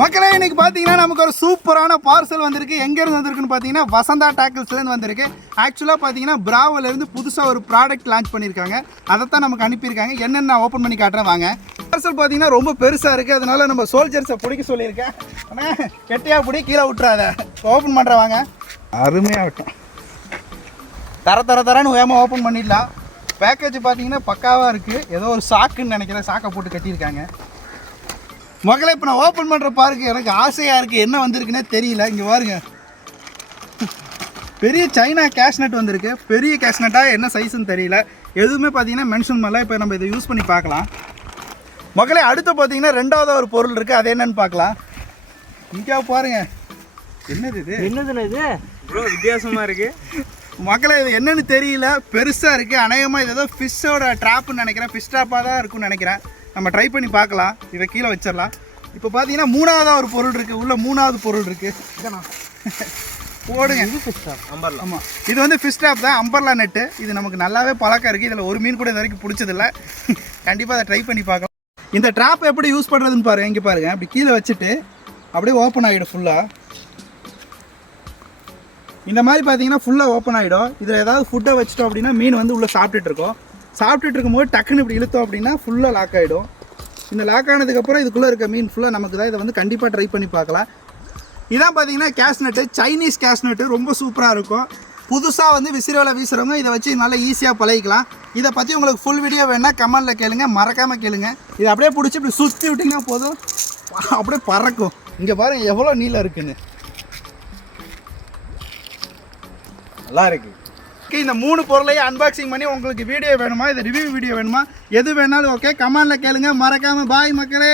மக்களே இன்னைக்கு பார்த்தீங்கன்னா நமக்கு ஒரு சூப்பரான பார்சல் வந்திருக்கு. எங்கேருந்து வந்திருக்குன்னு பார்த்தீங்கன்னா வசந்தா டேக்கிள்ஸ்லேருந்து வந்திருக்கு. ஆக்சுவலாக பார்த்தீங்கன்னா பிராவோலேருந்து புதுசாக ஒரு ப்ராடக்ட் லான்ச் பண்ணியிருக்காங்க. அதைத்தான் நமக்கு அனுப்பியிருக்காங்க. என்னென்னு நான் ஓப்பன் பண்ணி காட்டுறேன் வாங்க. பார்சல் பார்த்தீங்கன்னா ரொம்ப பெருசாக இருக்குது. அதனால நம்ம சோல்ஜர்ஸை பிடிக்க சொல்லியிருக்கேன். ஆனால் கெட்டியாக பிடி கீழே விட்டுறாத. ஓப்பன் பண்ணுற வாங்க. அருமையாகட்டும். தரன்னு வேகமாக ஓப்பன் பண்ணிடலாம். பேக்கேஜ் பார்த்தீங்கன்னா பக்காவாக இருக்குது. ஏதோ ஒரு சாக்குன்னு நினைக்கிறேன். சாக்கை போட்டு கட்டியிருக்காங்க. மகளே இப்போ நான் ஓப்பன் பண்ணுற பாருங்க. எனக்கு ஆசையாக இருக்குது. என்ன வந்திருக்குன்னே தெரியல. இங்கே பாருங்க, பெரிய சைனா கேஷ்நட் வந்திருக்கு. பெரிய கேஷ்நட்டாக என்ன சைஸ்ன்னு தெரியல. எதுவுமே பார்த்தீங்கன்னா மென்ஷன் பண்ணல. இப்போ நம்ம இதை யூஸ் பண்ணி பார்க்கலாம். மகளே அடுத்து பார்த்தீங்கன்னா ரெண்டாவது ஒரு பொருள் இருக்குது. அது என்னன்னு பார்க்கலாம். இங்கே பாருங்க. என்னது இது? என்னதுண்ணா இது? ப்ரோ வித்தியாசமாக இருக்குது. மக்களே இது என்னன்னு தெரியல. பெருசாக இருக்குது. அநேகமாக இது ஏதோ ஃபிஷ்ஷோட ட்ராப்புன்னு நினைக்கிறேன். ஃபிஷ் ட்ராப்பாக தான் இருக்குன்னு நினைக்கிறேன். நம்ம ட்ரை பண்ணி பார்க்கலாம். இதை கீழே வச்சிடலாம். இப்போ பார்த்தீங்கன்னா மூணாவதாக ஒரு பொருள் இருக்குது. உள்ள மூணாவது பொருள் இருக்குது. போடுங்க. இது ஃபிஷ் ட்ராப் அம்பர்லா. ஆமாம், இது வந்து ஃபிஷ் ட்ராப் தான். Umbrella net. இது நமக்கு நல்லாவே பழக்கம் இருக்குது. இதில் ஒரு மீன் கூட இது வரைக்கும் பிடிச்சதில்ல. கண்டிப்பாக அதை ட்ரை பண்ணி பார்க்கலாம். இந்த ட்ராப் எப்படி யூஸ் பண்ணுறதுன்னு பாருங்கள். இங்கே பாருங்கள், அப்படி கீழே வச்சுட்டு அப்படியே ஓப்பன் ஆகிடும் ஃபுல்லாக. இந்த மாதிரி பார்த்தீங்கன்னா ஃபுல்லாக ஓப்பன் ஆகிடும். இதில் ஏதாவது ஃபுட்டை வச்சிட்டோம் அப்படின்னா மீன் வந்து உள்ளே சாப்பிட்டுட்டு இருக்கோம். சாப்பிட்டுட்டு இருக்கும்போது டக்குன்னு இப்படி இழுத்தோம் அப்படின்னா ஃபுல்லாக லாக் ஆகிடும். இந்த லாக் ஆனதுக்கப்புறம் இதுக்குள்ளே இருக்க மீன் ஃபுல்லாக நமக்கு தான். இதை வந்து கண்டிப்பாக ட்ரை பண்ணி பார்க்கலாம். இதான் பார்த்தீங்கன்னா கேஷ்நட்டு, சைனீஸ் கேஷ்நட்டு. ரொம்ப சூப்பராக இருக்கும். புதுசாக வந்து விசிறிவலை வீசுகிறவங்க இதை வச்சு நல்லா ஈஸியாக பழகிக்கலாம். இதை பற்றி உங்களுக்கு ஃபுல் வீடியோ வேணா கமெண்டில் கேளுங்க, மறக்காமல் கேளுங்க. இதை அப்படியே பிடிச்சி இப்படி சுற்றி விட்டிங்கன்னா போதும், அப்படியே பறக்கும். இங்கே பாருங்கள் எவ்வளோ நீளம் இருக்குன்னு. நல்லா இருக்கு. இந்த 3 பொருளையும் அன்பாக்சிங் பண்ணி உங்களுக்கு வீடியோ வேணுமா, இது ரிவ்யூ வீடியோ வேணுமா, எது வேணாலும் ஓகே, கமெண்டில் கேளுங்க. மறக்காமல் பாய் மக்களே.